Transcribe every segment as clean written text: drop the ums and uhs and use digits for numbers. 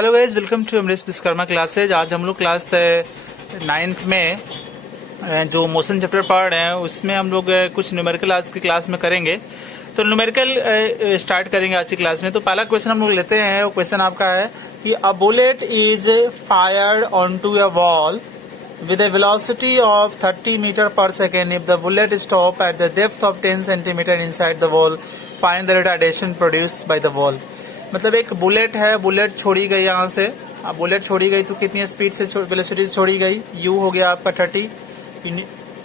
Hello guys, welcome to Amrish Vishwakarma classes. आज हम लोग क्लास 9th में जो मोशन चैप्टर पढ़ रहे हैं उसमें हम लोग कुछ न्यूमेरिकल आज की क्लास में करेंगे। तो न्यूमेरिकल स्टार्ट करेंगे आज की क्लास में। तो पहला क्वेश्चन हम लोग लेते हैं। वो क्वेश्चन आपका है कि a bullet is fired onto a wall with a velocity of 30 meter per second. If the bullet stop at the depth of 10 centimeter inside the wall, find the retardation produced by the wall. मतलब एक bullet है, bullet छोड़ी गई यहाँ से। अब bullet छोड़ी गई तो कितनी स्पीड से वेलोसिटी से छोड़ी गई? u हो गया आपका 30,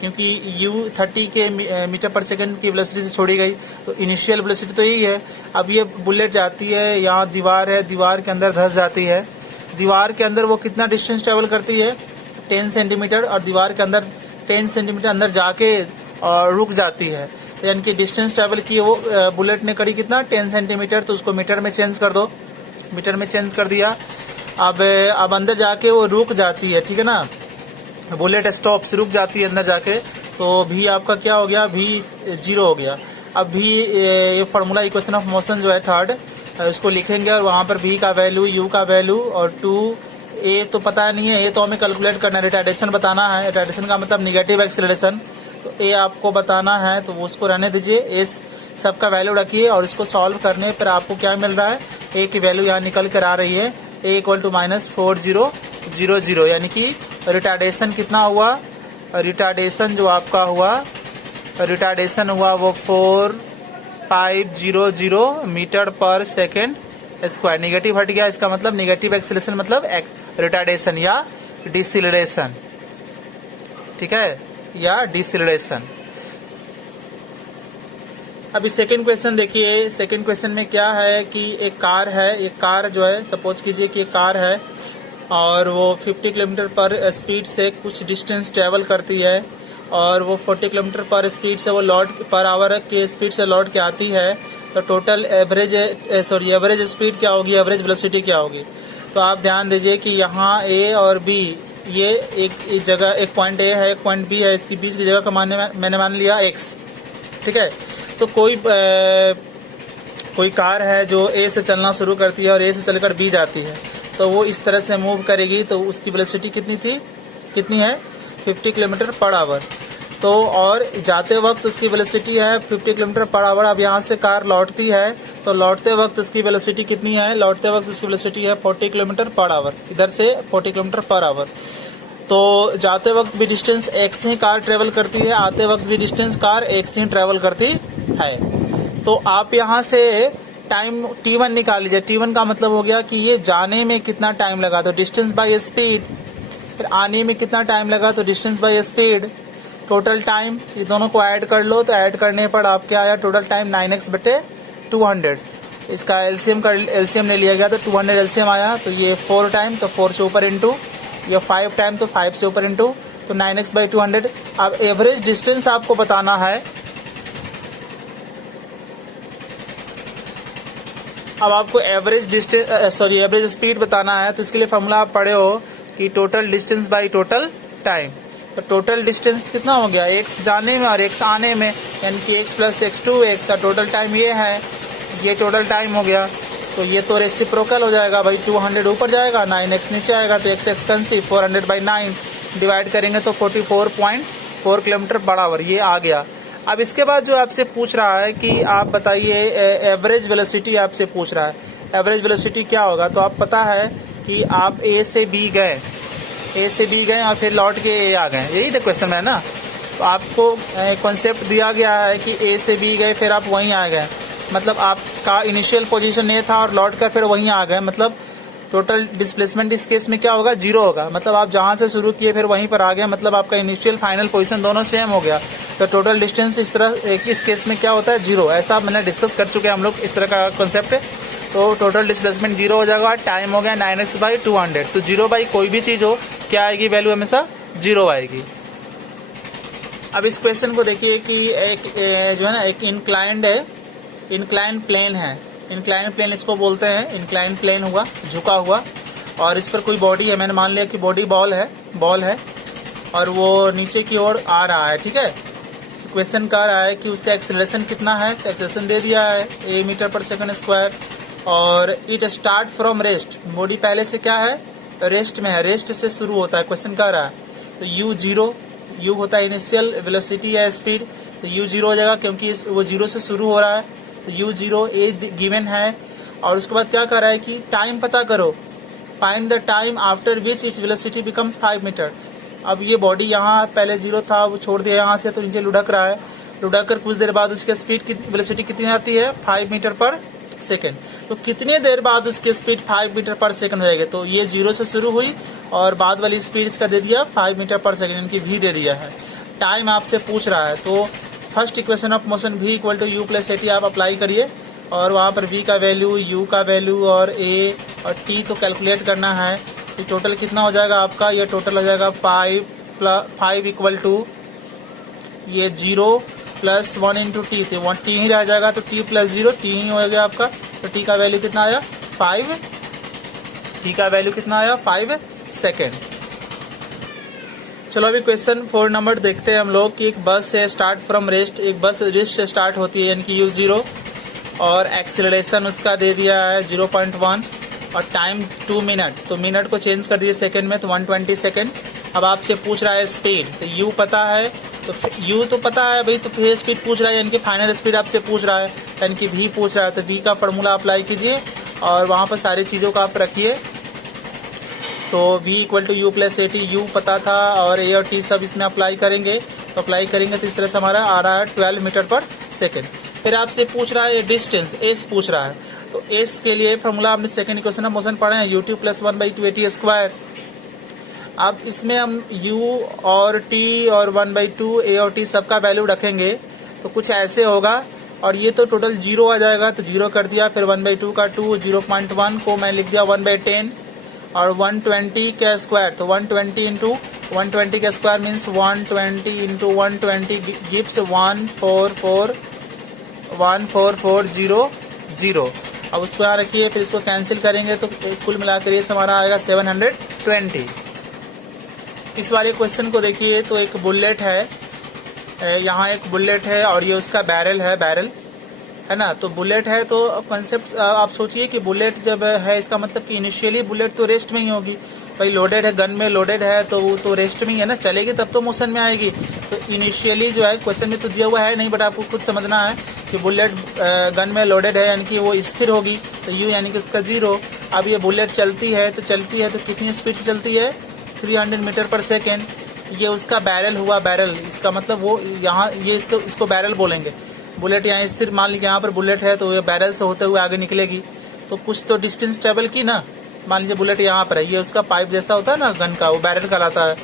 क्योंकि u 30 के मीटर पर सेकंड की वेलोसिटी से छोड़ी गई तो इनिशियल वेलोसिटी तो यही है। अब ये बुलेट जाती है, यहाँ दीवार है, दीवार के अंदर धंस जाती है। दीवार के अंदर वो कितना डिस्टेंस ट्रेवल करती है? 10 सेंटीमीटर, और दीवार के अंदर 10 सेंटीमीटर अंदर जाके रुक जाती है। यानी कि डिस्टेंस ट्रेवल की वो बुलेट ने करी कितना? 10 सेंटीमीटर। तो उसको मीटर में चेंज कर दो, मीटर में चेंज कर दिया। अब अंदर जाके वो रुक जाती है, ठीक है ना। बुलेट स्टॉप्स, रुक जाती है अंदर जाके। तो भी आपका क्या हो गया? भी 0 हो गया। अब भी ये फार्मूला इक्वेशन ऑफ मोशन जो है थर्ड, उसको लिखेंगे और वहां पर भी का वैल्यू, यू का वैल्यू और 2 ए तो पता नहीं है, ए तो हमें कैलकुलेट करना है। रिटार्डेशन बताना है, रिटार्डेशन का मतलब निगेटिव एक्सेलरेशन। तो ए आपको बताना है तो उसको रहने दीजिए। ए सब का वैल्यू रखिए और इसको सॉल्व करने पर आपको क्या मिल रहा है? ए की वैल्यू यहाँ निकल कर आ रही है, ए इक्वल टू -4000। यानी कि रिटार्डेशन कितना हुआ? रिटार्डेशन जो आपका हुआ, रिटार्डेशन हुआ वो 4500 मीटर पर सेकेंड स्क्वायर। निगेटिव हट गया, इसका मतलब निगेटिव एक्सेलरेशन मतलब रिटार्डेशन या डिसिलरेशन, ठीक है, या डिसिलरेशन। अभी सेकंड क्वेश्चन देखिए। सेकंड क्वेश्चन में क्या है कि एक कार है, एक कार जो है, सपोज कीजिए कि एक कार है और वो 50 किलोमीटर पर स्पीड से कुछ डिस्टेंस ट्रेवल करती है और वो 40 किलोमीटर पर स्पीड से वो पर आवर के स्पीड से लौट के आती है। तो टोटल एवरेज स्पीड क्या होगी, एवरेज वेलोसिटी क्या होगी? तो आप ध्यान दीजिए कि यहाँ ए और बी, ये एक जगह, एक पॉइंट ए है, एक पॉइंट बी है, इसकी बीच की जगह का मैंने मान लिया x, ठीक है। तो कोई कार है जो ए से चलना शुरू करती है और ए से चलकर बी जाती है, तो वो इस तरह से मूव करेगी। तो उसकी वेलोसिटी कितनी है? 50 किलोमीटर पर आवर। तो और जाते वक्त उसकी वेलोसिटी है 50 किलोमीटर पर आवर। अब यहाँ से कार लौटती है तो लौटते वक्त उसकी वेलोसिटी कितनी है? लौटते वक्त उसकी वेलोसिटी है 40 किलोमीटर पर आवर। इधर से 40 किलोमीटर पर आवर। तो जाते वक्त भी डिस्टेंस x ही कार ट्रेवल करती है, आते वक्त भी डिस्टेंस कार x ही ट्रेवल करती है। तो आप यहाँ से टाइम t1 निकाल लीजिए। t1 का मतलब हो गया कि ये जाने में कितना टाइम लगा, तो डिस्टेंस बाय स्पीड। फिर आने में कितना टाइम लगा, तो distance by speed. Total time, ये दोनों को ऐड कर लो, तो ऐड करने पर आपके आया टोटल टाइम 9x/200। इसका एलसीएम ले लिया गया तो 200 एलसीएम आया। तो ये 4 टाइम, तो 4 से ऊपर इंटू, ये 5 टाइम तो 5 से ऊपर इंटू, तो 9x/200। अब एवरेज डिस्टेंस आपको बताना है। अब आपको एवरेज स्पीड बताना है। तो इसके लिए फॉर्मूला आप पढ़े हो कि total distance by total time. तो टोटल डिस्टेंस कितना हो गया? x जाने में और x आने में, यानी कि x + x2 x का टोटल टाइम ये है, ये टोटल टाइम हो गया। तो ये तो रेसिप्रोकल हो जाएगा भाई, 200 ऊपर जाएगा, 9x नीचे आएगा, तो x एक्सपेंसिव 400/9 डिवाइड करेंगे तो 44.4 किलोमीटर पर आवर ये आ गया। अब इसके बाद जो आपसे पूछ रहा है कि आप बताइए एवरेज वेलोसिटी, आपसे पूछ रहा है एवरेज वेलोसिटी क्या होगा। तो आप पता है कि आप ए से बी गए और फिर लौट के ए आ गए, यही तो क्वेश्चन है ना। तो आपको कॉन्सेप्ट दिया गया है कि ए से बी गए फिर आप वहीं आ गए, मतलब आपका इनिशियल पोजीशन ए था और लौट कर फिर वहीं आ गए, मतलब टोटल डिस्प्लेसमेंट इस केस में क्या होगा? 0 होगा। मतलब आप जहां से शुरू किए फिर वहीं पर आ गए, मतलब आपका इनिशियल फाइनल पोजीशन दोनों सेम हो गया। तो टोटल डिस्टेंस इस केस में क्या होता है? 0। ऐसा मैंने डिस्कस कर चुके हैं हम लोग, इस तरह का कॉन्सेप्ट है। तो टोटल डिस्प्लेसमेंट 0 हो जाएगा, टाइम हो गया 9x/200। तो 0 बाई कोई भी चीज हो, क्या आएगी वैल्यू? हमेशा 0 आएगी। अब इस क्वेश्चन को देखिए कि एक जो है ना, एक इंक्लाइंड प्लेन है। इंक्लाइंड प्लेन इसको बोलते हैं, इंक्लाइंड प्लेन हुआ, झुका हुआ, और इस पर कोई बॉडी है। मैंने मान लिया कि बॉडी बॉल है और वो नीचे की ओर आ रहा है, ठीक है। क्वेश्चन कह रहा है कि उसका एक्सेलरेशन कितना है। तो एक्सेलरेशन दे दिया है a मीटर पर सेकंड स्क्वायर। और it start from rest, body पहले से क्या है, रेस्ट में है, रेस्ट से शुरू होता है, क्वेश्चन कर रहा है। तो यू जीरो, यू होता है इनिशियल वेलोसिटी या स्पीड, तो यू जीरो हो जाएगा क्योंकि वो जीरो से शुरू हो रहा है, तो यू जीरो ए गिवन है। और उसके बाद क्या कर रहा है कि टाइम पता करो, find the time after which its velocity becomes 5 metre. अब ये बॉडी यहाँ पहले जीरो था, वो छोड़ दिया यहाँ से, तो नीचे लुढ़क रहा है, लुढ़क कर कुछ देर बाद उसके स्पीड की वेलोसिटी कितनी आती है, 5 मीटर पर सेकेंड। तो कितने देर बाद उसकी स्पीड 5 मीटर पर सेकेंड हो जाएगी, तो ये जीरो से शुरू हुई और बाद वाली स्पीड इसका दे दिया 5 मीटर पर सेकेंड, इनकी भी दे दिया है। टाइम आपसे पूछ रहा है, तो first equation of motion v equal to u plus a t आप अप्लाई करिए, और वहाँ पर v का वैल्यू, u का वैल्यू और a और t को कैलकुलेट करना है। तो टोटल कितना हो जाएगा आपका, ये टोटल हो जाएगा 5 इक्वल टू ये 0 प्लस 1 इंटू टी, तो 1 टी ही रह जाएगा, तो t प्लस 0 टी ही हो गया आपका। तो t का वैल्यू कितना आया 5, t का वैल्यू कितना आया 5 सेकेंड। चलो अभी क्वेश्चन 4 नंबर देखते हैं हम लोग कि एक बस है स्टार्ट फ्रॉम रेस्ट, एक बस रेस्ट से स्टार्ट होती है यानी कि यू जीरो, और एक्सेलरेशन उसका दे दिया है 0.1 और टाइम 2 मिनट, तो मिनट को चेंज कर दिए सेकंड में, तो 120 सेकंड। अब आपसे पूछ रहा है स्पीड, तो यू पता है, तो यू तो पता है भाई, तो फिर स्पीड पूछ रहा है यानी कि फाइनल स्पीड आपसे पूछ रहा है, यानी कि वी पूछ रहा है, तो वी का फॉर्मूला अप्लाई कीजिए और वहाँ पर सारी चीज़ों का आप रखिए। तो v equal to u plus a t, u पता था और ए और टी सब इसमें अप्लाई करेंगे, तो अप्लाई करेंगे तो इस तरह से हमारा आ रहा है 12 मीटर पर सेकेंड। फिर आपसे पूछ रहा है डिस्टेंस, एस पूछ रहा है, तो एस के लिए फॉर्मूला हमने सेकंड इक्वेशन ऑफ मोशन पढ़े हैं, u2 प्लस 1/2 at स्क्वायर। अब इसमें हम u और t और 1/2 a और t सबका वैल्यू रखेंगे, तो कुछ ऐसे होगा, और ये तो टोटल 0 आ जाएगा, तो 0 कर दिया, फिर 1/2 का 2, 0.1 को मैं लिख दिया 1/10 और 120 का स्क्वायर, तो 120 इंटू 120 का स्क्वायर मीन्स 120 इंटू 120 गिव्स 14400। अब उसको यहाँ रखिए, फिर इसको कैंसिल करेंगे तो कुल मिलाकर ये हमारा आएगा 720। इस वाले क्वेश्चन को देखिए, तो एक बुलेट है, यहाँ एक बुलेट है और ये उसका बैरल है ना। तो बुलेट है, तो कंसेप्ट आप सोचिए कि बुलेट जब है, इसका मतलब कि इनिशियली बुलेट तो रेस्ट में ही होगी, भाई लोडेड है, गन में लोडेड है, तो वो तो रेस्ट में ही है ना, चलेगी तब तो मोशन में आएगी। तो इनिशियली जो है, क्वेश्चन में तो दिया हुआ है नहीं, बट आपको खुद समझना है कि बुलेट गन में लोडेड है यानी कि वो स्थिर होगी, तो यू यानी कि उसका 0। अब ये बुलेट चलती है तो कितनी स्पीड से चलती है, 300 मीटर पर सेकेंड। ये उसका बैरल हुआ, बैरल इसका मतलब वो यहाँ ये इसको बैरल बोलेंगे। बुलेट यहाँ स्थिर, मान लीजिए यहाँ पर बुलेट है, तो ये बैरल से होते हुए आगे निकलेगी, तो कुछ तो डिस्टेंस ट्रेवल की ना। मान लीजिए बुलेट यहाँ पर है, ये उसका पाइप जैसा होता है ना गन का, वो बैरल कहलाता है।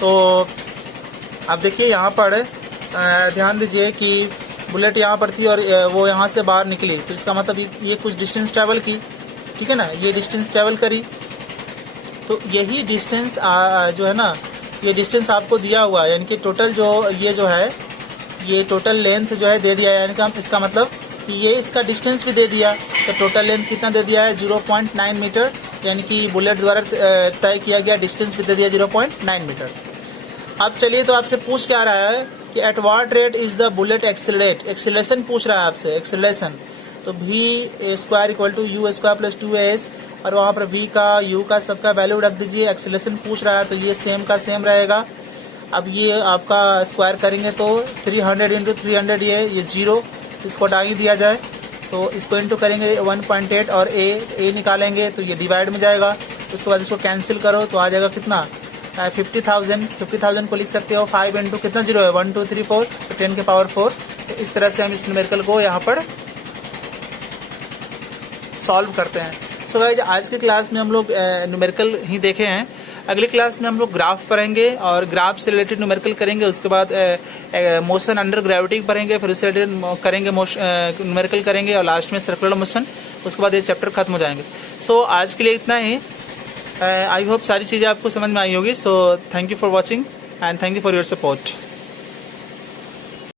तो अब देखिए यहाँ पर ध्यान दीजिए कि बुलेट यहाँ पर थी और वो यहाँ से बाहर निकली, तो इसका मतलब ये कुछ डिस्टेंस ट्रेवल की, ठीक है ना, ये डिस्टेंस ट्रेवल करी। तो यही डिस्टेंस जो है ना, ये डिस्टेंस आपको दिया हुआ है, यानी कि टोटल जो ये जो है, ये टोटल लेंथ जो है दे दिया है, यानी कि इसका मतलब कि ये इसका डिस्टेंस भी दे दिया, तो टोटल लेंथ कितना दे दिया है 0.9 मीटर, यानी कि बुलेट द्वारा तय किया गया डिस्टेंस भी दे दिया 0.9 मीटर। अब चलिए, तो आपसे पूछ क्या रहा है कि at what rate is the bullet accelerate, acceleration पूछ रहा है आपसे, एक्सेलरेशन। तो v square equal to u square plus 2s, और वहाँ पर v का u का सबका वैल्यू रख दीजिए, एक्सेलरेशन पूछ रहा है तो ये सेम का सेम रहेगा। अब ये आपका स्क्वायर करेंगे तो 300 इंटू 300 ये 0, इसको डाल दिया जाए, तो इसको इंटू करेंगे 1.8 और a निकालेंगे तो ये डिवाइड में जाएगा, उसके बाद इसको कैंसिल करो तो आ जाएगा कितना 50,000 को लिख सकते हो 5 इंटू कितना 0 है 1 2 3 4, तो 10 के पावर 4। तो इस तरह से हम इस न्यूमेरिकल को यहाँ पर सॉल्व करते हैं। सो गाइस, आज के क्लास में हम लोग न्यूमेरिकल ही देखे हैं, अगली क्लास में हम लोग ग्राफ पढ़ेंगे और ग्राफ से रिलेटेड न्यूमेरिकल करेंगे, उसके बाद मोशन अंडर ग्रेविटी पढ़ेंगे, फिर उससे रिलेटेड करेंगे न्यूमेरिकल करेंगे, और लास्ट में सर्कुलर मोशन, उसके बाद ये चैप्टर खत्म हो जाएंगे। सो आज के लिए इतना ही, आई होप सारी चीज़ें आपको समझ में आई होगी। So thank you for watching and thank you for your support.